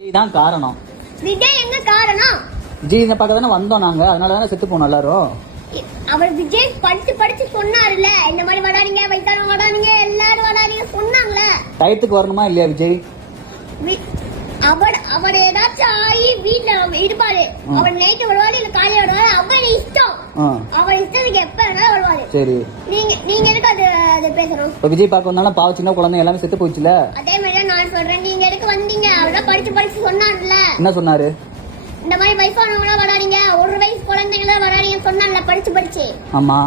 இதுதான் காரணம். விஜய் எங்க காரணம்? விஜய் பார்க்க தானே வந்தோம் நாங்க. அதனால தானே செத்து போனோம் எல்லாரும். அவர் விஜய் படிச்சு படிச்சு சொன்னாருல்ல. இந்த மாதிரி வராதீங்க வயசானவங்க வராதீங்க எல்லாரும் வராதீங்க சொன்னாங்களே டயத்துக்கு வரணுமா இல்லையா விஜய்? வி- அவர் அவர் ஏதாச்சும் ஆகி வீட்டுல இருப்பாரு. ம். அவர் நைட்டு வருவாரு இல்ல காலையில வருவாரு அவர் இஷ்டம். ஆ. அவர் இஷ்டத்துக்கு எப்ப வேணாலும் வருவாரு. சரி. நீங்க நீங்க எதுக்கு அது அது பேசணும்? இப்போ விஜய் பார்க்க வந்தாலும் பாவ சின்ன குழந்தை எல்லாமே செத்து போச்சுல? அதே சொல்றேன். நீங்க எதுக்கு வந்தீங்க? அவர்தான் படிச்சு படிச்சு சொன்னார்ல. என்ன சொன்னாரு? இந்த மாதிரி வயசானவங்க வராதீங்க. ஒரு வயசு குழந்தைங்கள வராதீங்கன்னு சொன்னார்ல படிச்சு படிச்சு. ஆமா.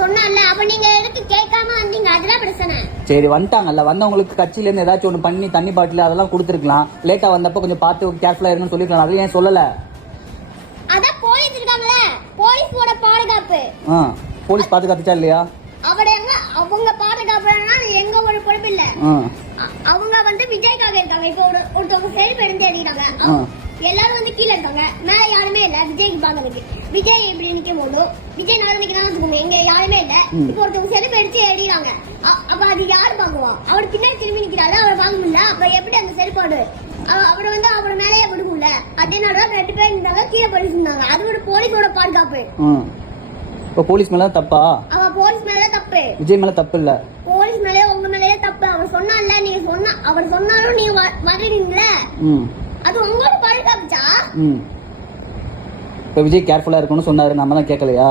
சொன்னார்ல. அப்ப நீங்க எதுக்கு கேட்காம வந்தீங்க? அதுதான் பிரச்சனை. சரி வந்துட்டாங்கல்ல. வந்தவங்களுக்கு கட்சியில இருந்து ஏதாச்சும் ஒன்று பண்ணி தண்ணி பாட்டில் அதெல்லாம் கொடுத்துருக்கலாம். லேட்டா வந்தப்ப கொஞ்சம் பார்த்து கேர்ஃபுல்லா இருங்கன்னு சொல்லிருக்கலாம் அது ஏன் சொல்லல? அதான் போலீஸ் இருக்காங்களே போலீஸோட பாதுகாப்பு. ஆ போலீஸ் பார்த்து கத்துச்சா இல்லையா? அவர் எங்க அவங்க பாதுகாப்புனா எங்க ஒரு பொறுப்பு இல்ல. விஜய்க்காக இருக்காங்க. இப்போ ஒரு ஒருத்தவங்க செருப்பு இருந்து எழுதிட்டாங்க. எல்லாரும் வந்து கீழே இருக்காங்க. மேல யாருமே இல்ல. விஜய்க்கு பாக்குறதுக்கு விஜய் இப்படி நிக்கும் போதும் விஜய் நாள் நிக்கிறான்னு வச்சுக்கோங்க எங்க யாருமே இல்ல. இப்போ ஒருத்தவங்க செருப்பு அடிச்சு எழுதிறாங்க அப்ப அது யார் பாக்குவா அவர் பின்னாடி திரும்பி நிக்கிறாரு. அவர் பார்க்க முடியல. அப்ப எப்படி அந்த செருப்பாடு அவர் வந்து அவர் மேலேயே விடுமுல்ல. அதனாலதான் ரெண்டு பேர் இருந்தாங்க. கீழே படிச்சிருந்தாங்க அது ஒரு போலீஸோட பாதுகாப்பு. இப்போ போலீஸ் மேல தப்பா? அவ போலீஸ் மேல தப்பு. விஜய் மேல தப்பு இல்ல போலீஸ் மேலே உங்க மேலேயே தப்பு அவர் சொன்னான்ல நீங்க சொன்னா அவர் சொன்னாலும் நீங்க வ- வர்றீங்கல்ல ம். அது உங்களோட பாதுகாப்புச்சா ம். இப்போ விஜய் கேர்ஃபுல்லா இருக்கணும்னு சொன்னாரு நம்ம தான் கேட்கலையா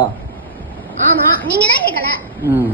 ஆமா நீங்க தான் கேட்கல ம்.